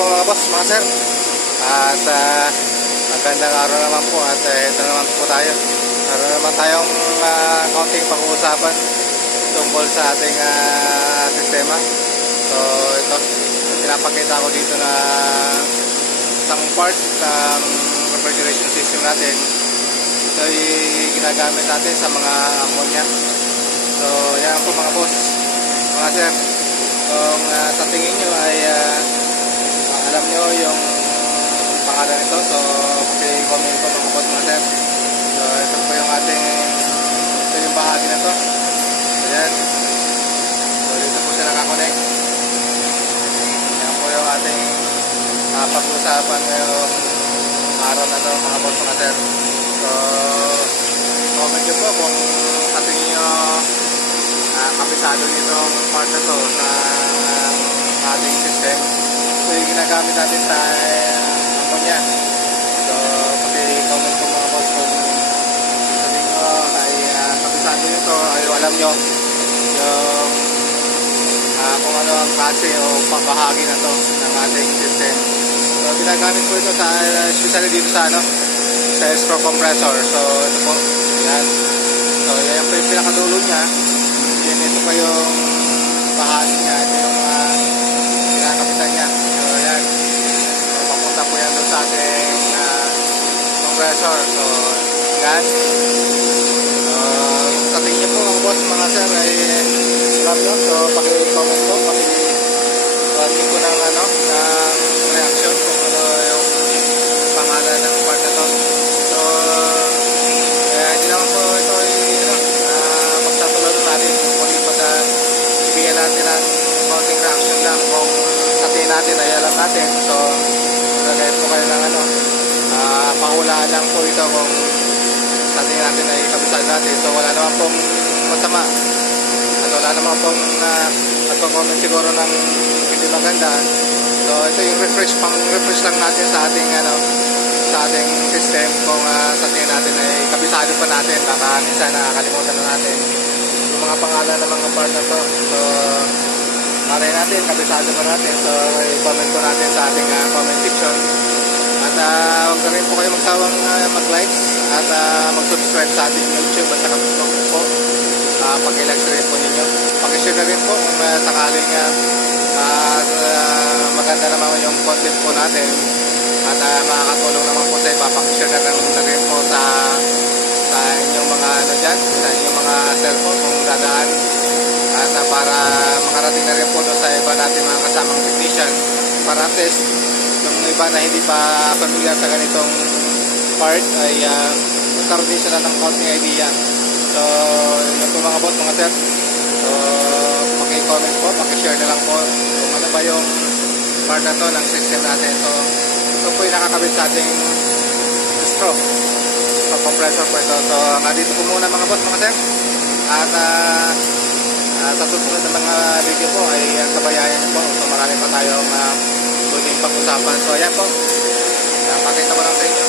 po mga boss, mga sir. At uh, magandang araw naman po at uh, ito naman po tayo. Meron naman tayong uh, kaunting pag-uusapan tungkol sa ating ah, sistema. So ito, pinapakita ko dito na isang part ng refrigeration system natin. Ito ay ginagamit natin sa mga ammonia. So yan po mga boss, mga sir. Kung ah, sa tingin nyo ay ah, alam nyo yung pangalan nito, so paki-comment po mga sir. So ito po yung ating, ito yung bahagi na to. So yan. So dito po siya nakakonect. Yan po yung ating uh, pag-usapan ngayong araw na to mga sir. So comment nyo po kung sa tingin nyo uh, kapisado nitong part na to sa ating system. So yung ginagamit natin sa uh, ammonia. So paki-comment po mga boss kung sabihin ko ay uh, kapisado nito ay alam nyo yung uh, kung ano ang klase o pabahagi na to ng ating system. So ginagamit ko ito sa especially dito sa ano sa screw compressor. So ito po, yan. So yan po yung pinakadulo niya. Then ito pa yung bahagi niya. Ito yung uh, kinakapitan niya. So yan. So doon sa ating uh, compressor. So yan. So kung sa tingin po mga boss, mga sir ay alam nyo. So paki-comment po, paki-comment po ng ano, ng reaction kung ano yung pangalan ng part na to. So, kaya hindi naman po ito ay ano, uh, magtatulong natin kung iba na ibigyan natin ng konting reaction lang kung sa tingin natin ay alam natin. So, magagayat po kayo ng ano, pahulaan lang po ito kung sa tingin natin ay kabisado natin. So, wala naman pong masama. At wala naman pong uh, nagko-comment siguro ng hindi maganda. So, ito yung refresh, pang refresh lang natin sa ating ano, sa ating system kung uh, sa tingin natin ay kabisado pa natin. Baka minsan nakakalimutan na natin yung mga pangalan ng mga part na to. So, malay natin, kabisado pa natin. So, i-comment po natin sa ating uh, comment section. Uh, huwag na rin po kayo magsawang uh, mag-likes at uh, mag-subscribe sa ating YouTube at saka Facebook po. Uh, Pag-likes rin po ninyo. Pag-share na rin po kung uh, sakaling uh, uh, uh, maganda naman yung content po natin at uh, makakatulong naman po sa iba. Pag-share na na rin po sa sa inyong mga ano dyan, sa inyong mga cellphone kung dadaan at uh, para makarating na rin po sa iba natin mga kasamang technician para at least iba na hindi pa familiar sa ganitong part ay uh, magkaroon din sila ng konting idea. So, yun po mga boss, mga sir. So, paki-comment po, paki-share na lang po kung ano ba yung part na to ng system natin. So, ito po yung nakakabit sa ating straw. So, compressor po ito. So, nga dito po muna mga boss, mga sir. At, ah, ah, sa susunod na mga video po ay uh, kabayayan niyo po. So, marami pa tayong uh, pag-usapan. So, ayan po. Uh, pakita ko lang sa inyo